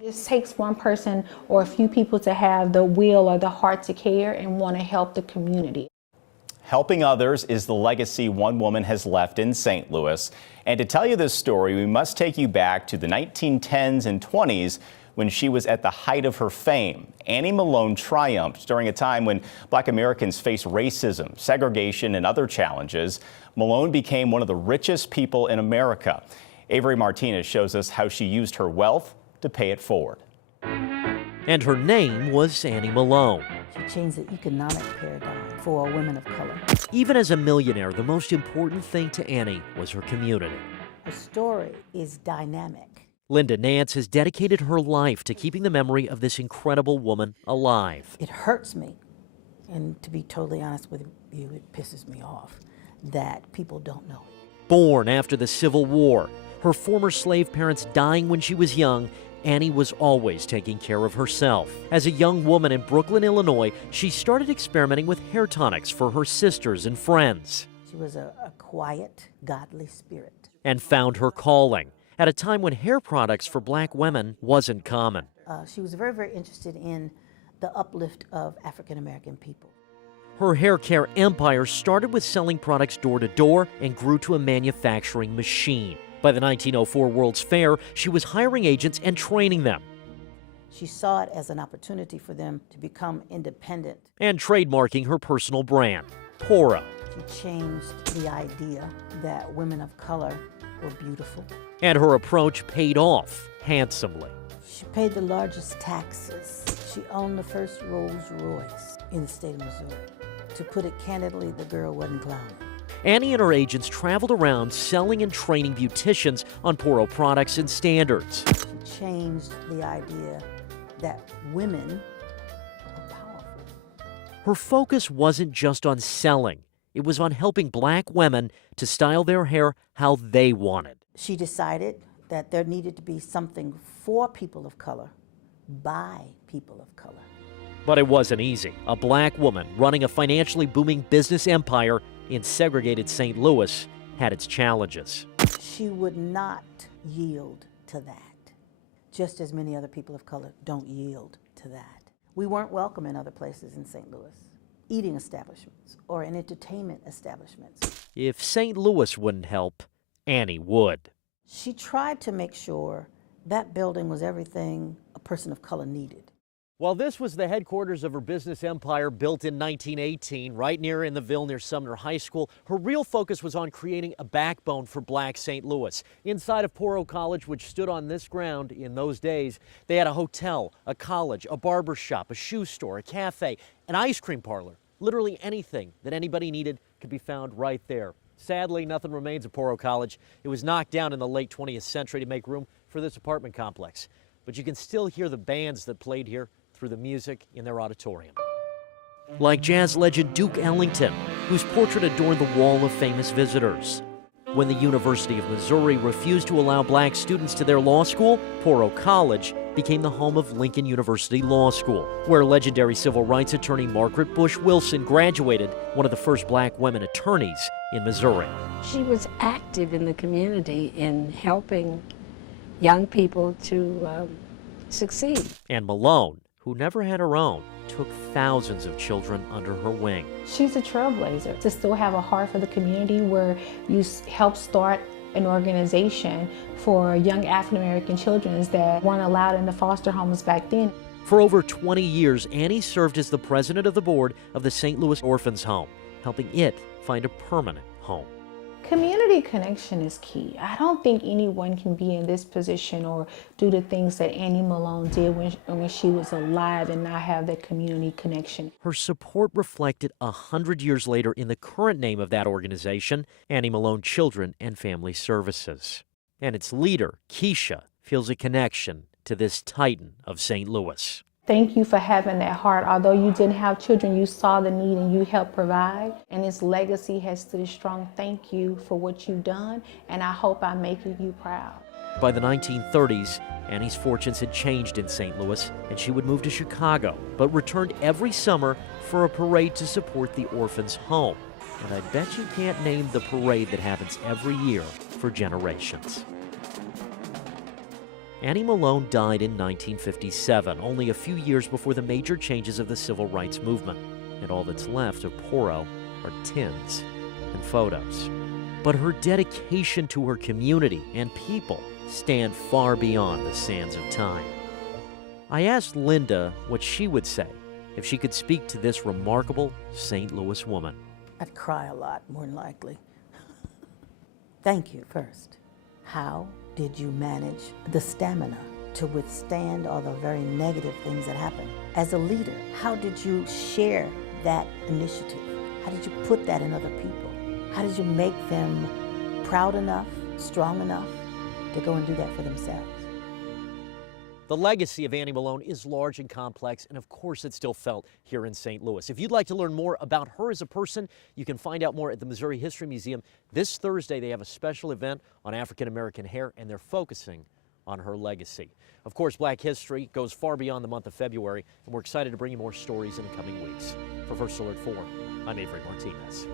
It just takes one person or a few people to have the will or the heart to care and want to help the community. Helping others is the legacy one woman has left in St. Louis. And to tell you this story, we must take you back to the 1910s and 20s when she was at the height of her fame. Annie Malone triumphed during a time when Black Americans faced racism, segregation, and other challenges. Malone became one of the richest people in America. Avery Martinez shows us how she used her wealth to pay it forward. And her name was Annie Malone. She changed the economic paradigm for women of color. Even as a millionaire, the most important thing to Annie was her community. Her story is dynamic. Linda Nance has dedicated her life to keeping the memory of this incredible woman alive. It hurts me, and to be totally honest with you, it pisses me off that people don't know it. Born after the Civil War, her former slave parents dying when she was young, Annie was always taking care of herself. As a young woman in Brooklyn, Illinois, she started experimenting with hair tonics for her sisters and friends. She was a quiet, godly spirit. And found her calling at a time when hair products for Black women wasn't common. She was very, very interested in the uplift of African American people. Her hair care empire started with selling products door to door and grew to a manufacturing machine. By the 1904 World's Fair, she was hiring agents and training them. She saw it as an opportunity for them to become independent. And trademarking her personal brand, Pora. She changed the idea that women of color were beautiful. And her approach paid off handsomely. She paid the largest taxes. She owned the first Rolls Royce in the state of Missouri. To put it candidly, the girl wasn't clowning. Annie and her agents traveled around selling and training beauticians on Poro products and standards. She changed the idea that women are powerful. Her focus wasn't just on selling. It was on helping Black women to style their hair how they wanted. She decided that there needed to be something for people of color by people of color. But it wasn't easy. A Black woman running a financially booming business empire in segregated St. Louis had its challenges. She would not yield to that, just as many other people of color don't yield to that. We weren't welcome in other places in St. Louis, eating establishments or in entertainment establishments. If St. Louis wouldn't help, Annie would. She tried to make sure that building was everything a person of color needed. While this was the headquarters of her business empire built in 1918, right in the Ville near Sumner High School, her real focus was on creating a backbone for Black St. Louis. Inside of Poro College, which stood on this ground in those days, they had a hotel, a college, a barber shop, a shoe store, a cafe, an ice cream parlor. Literally anything that anybody needed could be found right there. Sadly, nothing remains of Poro College. It was knocked down in the late 20th century to make room for this apartment complex. But you can still hear the bands that played here through the music in their auditorium. Like jazz legend Duke Ellington, whose portrait adorned the wall of famous visitors. When the University of Missouri refused to allow Black students to their law school, Poro College became the home of Lincoln University Law School, where legendary civil rights attorney Margaret Bush Wilson graduated, one of the first Black women attorneys in Missouri. She was active in the community in helping young people to succeed. And Malone, who never had her own, took thousands of children under her wing. She's a trailblazer. To still have a heart for the community where you help start an organization for young African American children that weren't allowed in the foster homes back then. For over 20 years, Annie served as the president of the board of the St. Louis Orphans Home, helping it find a permanent home. Community connection is key. I don't think anyone can be in this position or do the things that Annie Malone did when she was alive and not have that community connection. Her support reflected 100 years later in the current name of that organization, Annie Malone Children and Family Services. And its leader, Keisha, feels a connection to this titan of St. Louis. Thank you for having that heart. Although you didn't have children, you saw the need and you helped provide. And its legacy has stood strong. Thank you for what you've done, and I hope I'm making you proud. By the 1930s, Annie's fortunes had changed in St. Louis, and she would move to Chicago, but returned every summer for a parade to support the orphans' home. And I bet you can't name the parade that happens every year for generations. Annie Malone died in 1957, only a few years before the major changes of the civil rights movement. And all that's left of Poro are tins and photos. But her dedication to her community and people stand far beyond the sands of time. I asked Linda what she would say if she could speak to this remarkable St. Louis woman. I'd cry a lot, more than likely. Thank you first. How did you manage the stamina to withstand all the very negative things that happen? As a leader, how did you share that initiative? How did you put that in other people? How did you make them proud enough, strong enough to go and do that for themselves? The legacy of Annie Malone is large and complex, and of course it's still felt here in St. Louis. If you'd like to learn more about her as a person, you can find out more at the Missouri History Museum. This Thursday they have a special event on African American hair, and they're focusing on her legacy. Of course, Black History goes far beyond the month of February, and we're excited to bring you more stories in the coming weeks. For First Alert 4, I'm Avery Martinez.